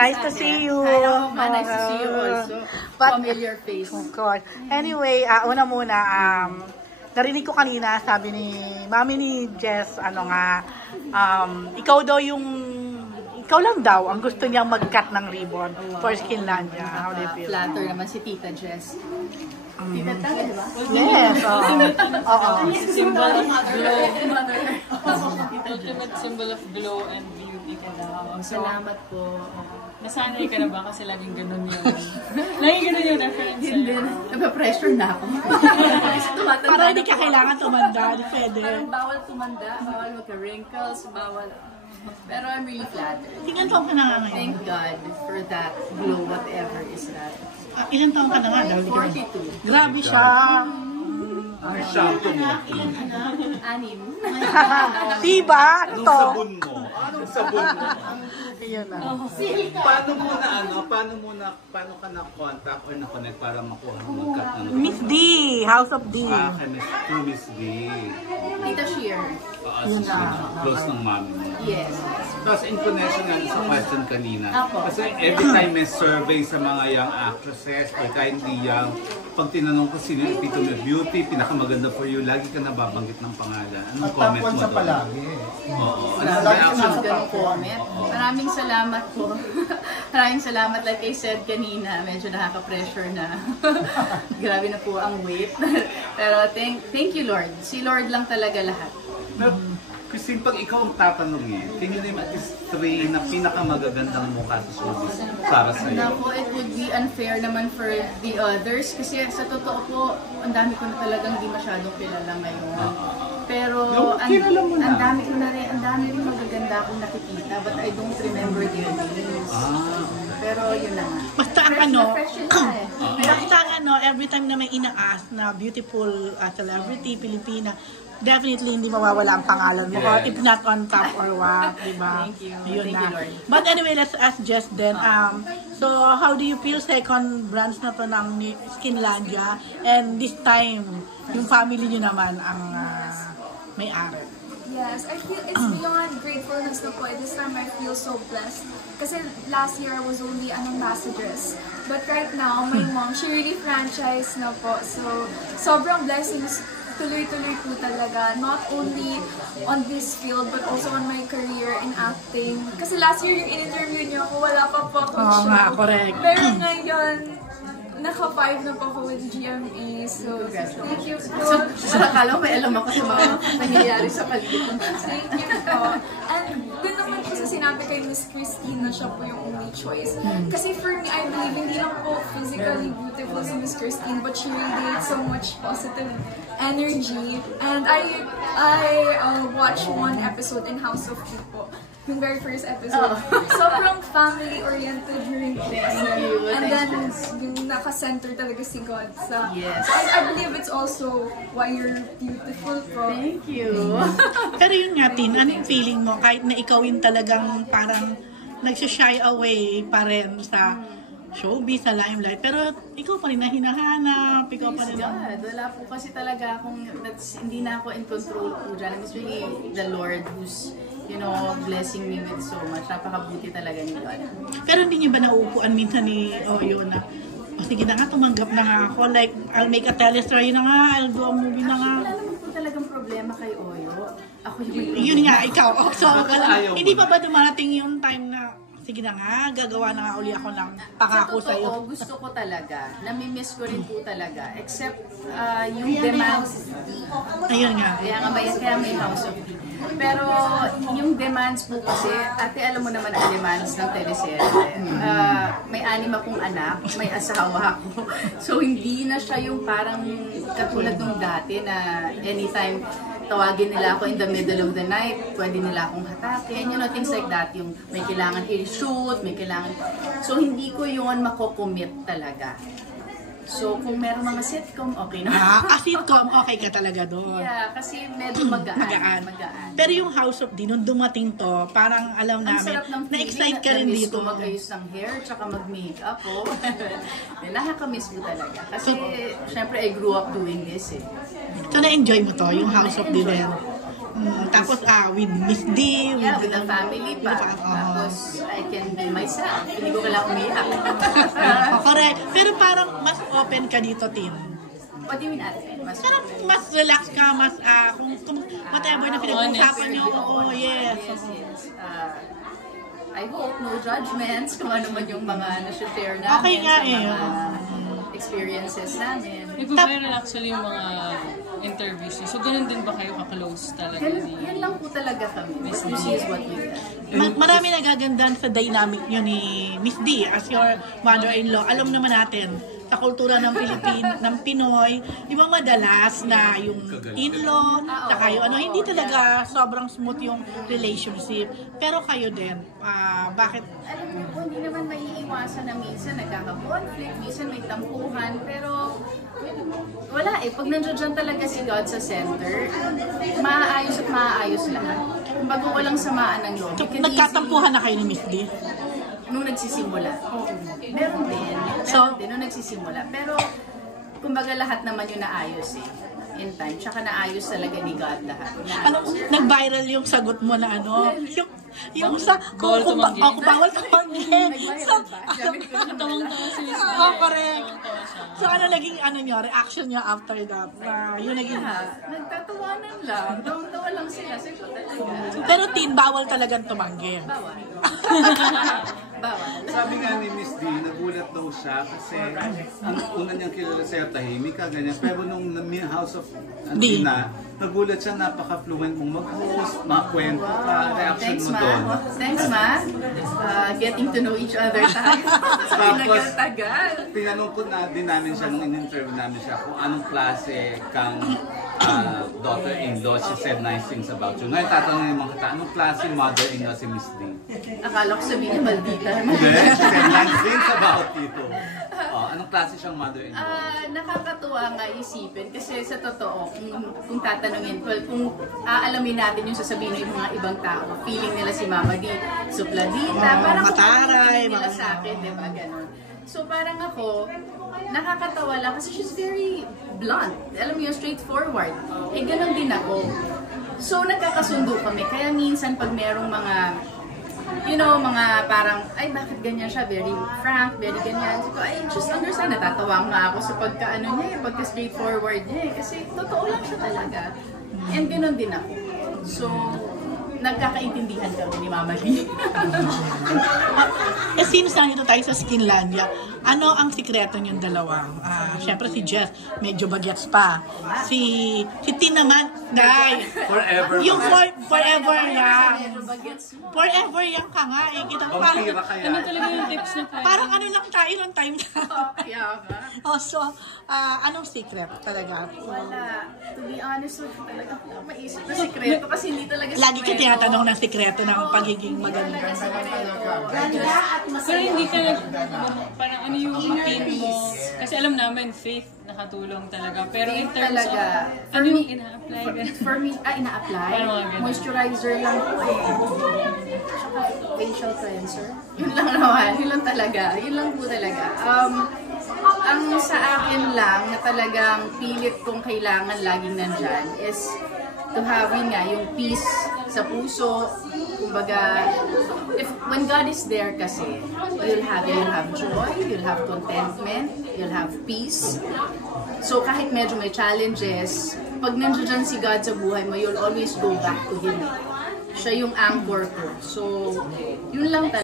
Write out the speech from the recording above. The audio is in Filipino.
nice to see you. Nice to see you also. Familiar face. Of course. Anyway, una muna, narinig ko kanina, sabi ni Mami ni Jess, ikaw lang daw ang gusto niyang mag-cut ng ribbon for Skinlandia. How do you feel? Flatter naman si Tita Jess. Tita Jess, di ba? Yes, oo. Symbol of glow. Ultimate symbol of glow and beauty ka daw. Salamat po. Nasanay ka na ba? Kasi laging ganun yung reference. Hindi, napapressure na ako. Kasi tumatanda. Para hindi ka kailangan tumanda, di pwede. Parang bawal tumanda, bawal magka-wrinkles, bawal. Pero I'm really flattered. Ilan taon ka na nga ngayon? Thank God for that glow, whatever is that. Ilan taon ka na nga? 42. Grabe siya. Ang shampoo mo. 6. Diba? Anong Ito. sabon mo? Anong sabon mo? Ayan na. Paano ka na-contact or na-connect para makuha ang mag-cut ng Miss D, House of D. kay Miss D. Tita Sheer. Close ng mami mo. Yes. Tapos in connection nga sa question kanina, Apo. kasi every time may survey sa mga young actresses or kahit hindi young, pag tinanong ko sino yung epitome of beauty, pinakamaganda for you, lagi ka nababanggit ng pangalan. Anong comment mo doon? Palagi. Oo. Maraming reaction mo? ganong comment. Maraming salamat po. Maraming salamat. Like I said kanina, medyo nakaka-pressure na. Grabe na po ang weight. Pero thank you Lord. Si Lord lang talaga lahat. Christine, pag ikaw ang tatanungin, can you name at least 3 na pinakamagagandang mukha sa showbiz para sa'yo? Naku, it would be unfair naman for the others. Kasi sa totoo po, ang dami ko na talagang di masyadong kilala ngayon. Pero ang dami ko na rin, ang dami rin magaganda akong nakikita, but I don't remember their names. Pero yun na nga. Basta ang every time na may ina-ask na beautiful celebrity, Pilipina, definitely hindi mawawala ang pangalan mo. Yes. If not on top or what, diba? Thank you. Ayun Thank na. you, Lord. But anyway, let's ask Jess then. So, how do you feel second branch na to ng Skinlandia? And this time, yung family nyo naman ang may-ari. Yes, I feel it's beyond gratefulness na po. This time I feel so blessed. Kasi last year I was only an ambassadress. But right now, my mom, she really franchised na po. So, sobrang blessings tuloy-tuloy po talaga. Not only on this field, but also on my career in acting. Kasi last year yung in-interview niyo ako, wala pa po akong show. Nga, correct. Pero ngayon, naka-5 na po ako with GMA. So, thank you po. So, akala ko may alam ako sa mga nangyayari sa paligid. Thank you po. And dun naman po sa sinabi kay Miss Christine na siya po yung only choice. Kasi for me, I believe hindi lang po physically beautiful si Miss Christine, but she radiates so much positive energy. And I watched one episode in House of D po. Yung very first episode. Sobrang family-oriented rin po. And then, yung naka-center talaga si God sa... Yes. So I believe it's also why you're beautiful po. Thank you. Pero yun nga, Tin, anong feeling mo? Kahit na ikaw yung talagang parang nagsashy away pa rin sa showbiz, sa limelight. Pero ikaw pa rin na hinahanap, ikaw pa rin na... God, wala po kasi talaga akong... Hindi na ako in control po dyan. It's really the Lord who's, blessing me with so much. Napakabuti talaga ni God. Pero hindi niyo ba nauupuan minsan ni Oyo na, sige na nga, tumanggap na nga ako. Like, I'll make a telestory na nga, I'll do a movie na nga. Wala naman po talagang problema kay Oyo. Ako yung Yun nga, ikaw. So, hindi pa ba dumarating yung time na, sige na nga, gagawa na nga uli ako ng pangako sa sa'yo. totoo, gusto ko talaga. Namimiss ko rin po talaga. Except yung demands. Ayun nga. Kaya may House of D. Pero yung demands po kasi, ate alam mo naman ang demands ng teleserye. May 6 akong anak, may asawa ako. So hindi na siya yung parang katulad nung dati na anytime tawagin nila ako in the middle of the night, pwede nila akong hatakin, things like that. Yung may kailangan i-shoot, may kailangan... So hindi ko yun mako-commit talaga. So, kung meron mga sitcom, okay na. Sitcom, okay ka talaga doon. Yeah, kasi medyo magaan. Pero yung House of D, nung dumating to, parang alam namin, na-excite ka rin dito. Ang sarap ng mag-ayos ng hair, tsaka mag-makeup, oh. Nakakamiss mo talaga. Kasi, syempre, I grew up doing this, eh. So, na-enjoy mo to, yung House of D din. Tapos with Miss D, Yeah, with the family pa. Tapos, I can be myself. Hindi ko kailangan umiyak. Correct. Pero parang mas open ka dito, Tin. What do you mean, ate? Parang mas relax ka, mas kung whatever na pinag-uusapan nyo. Oo, yes. I hope no judgments kung ano man yung mga nasi-share namin Okay nga sa eh. mga experiences namin. Nag-viral actually yung mga interviews niyo. So, ganun din ba kayo ka-close talaga? Yan lang po talaga kami. What you see is what you get. Marami nagagandahan sa dynamic nyo ni Miss D as your mother-in-law. Alam naman natin, sa kultura ng ng Pinoy, di ba madalas na yung in-law, saka yung hindi talaga sobrang smooth yung relationship. Pero kayo din, bakit? Alam mo po, hindi naman maiiwasan na minsan nagkaka-conflict, minsan may tampuhan, pero wala eh. Pag nandiyan talaga si God sa center, maaayos at maaayos lahat. Kumbaga walang samaan ng loob. So, nagkatampuhan na kayo ni Miss D? Nung nagsisimula. Meron din. Nung nagsisimula. Pero, kumbaga lahat naman yung naayos eh. In time. Tsaka naayos talaga ni God lahat. Nag-viral yung sagot mo na yung sa bawal tumanggi. Bawal tumanggi. Tawang-tawa si Miss D. Correct. So naging reaction niya after that? Yun naging... Nagtatawanan lang. Tawa lang sila. Sagot talaga. Pero Tin, bawal talagang tumanggi. Bawal. Bawal. Sabi nga ni Miss D, nagulat daw siya kasi ang una niyang kilala sa'yo, tahimik ka, ganyan. Pero nung House of Andina, nagulat siya, napaka-fluent mong mag-host, makwento ka, reaction mo doon. Thanks, Ma. Getting to know each other tayo. Tapos, tagal. tinanong ko na din namin siya nung in-interview namin siya kung anong klase kang daughter-in-law. She said nice things about you. Ngayon tatanungin mo kita, anong klase mother-in-law si Miss D? Akala ko sabihin niya maldita. Hindi, she said nice things about you too. Anong klase siyang mother-in-law? Nakakatuwa nga isipin kasi sa totoo, kung tatanungin, kung aalamin natin yung sasabihin ng mga ibang tao, feeling nila si Mama D, supladita, parang mataray, nila sa akin, di ba, ganun. So parang ako, nakakatawa lang kasi she's very blunt. Alam mo yung straightforward. Eh, ganun din ako. So nagkakasundo kami. Kaya minsan pag merong mga mga parang, ay, bakit ganyan siya? Very frank, very ganyan. So, I just understand, natatawa nga ako sa niya, pagka-straightforward niya eh. Kasi totoo lang siya talaga. And ganoon din ako. So, nagkakaintindihan kami ni Mama D. Since nandito tayo sa Skinlandia, ano ang sikreto niyong dalawa? Siyempre si Jess, medyo bagets pa. Si Tin naman, dai. Forever. Yung forever yan. Forever yan ka nga eh. Parang, Ano talaga yung tips na tayo? parang lang tayo, ilang time na. Kaya nga. So, anong secret talaga? Wala. To be honest, talaga wala maisip na sikreto kasi hindi talaga sikreto. Lagi ka tinatanong ng sikreto ng pagiging maganda. Pero hindi ka parang ano yung routine mo? Kasi alam namin, faith nakatulong talaga. Pero in terms of, ano yung ina-apply? For me, ina-apply. Moisturizer lang po eh. Tsaka facial cleanser. Yun lang naman. Yun lang talaga. Yun lang po talaga. Ang sa akin lang na talagang pilit kong kailangan laging nandyan is to have yung peace sa puso. Kumbaga, when God is there kasi, you'll have joy, you'll have contentment, you'll have peace. So kahit medyo may challenges, pag nandiyan si God sa buhay mo, you'll always go back to Him. Siya yung anchor ko. So, yun lang talaga.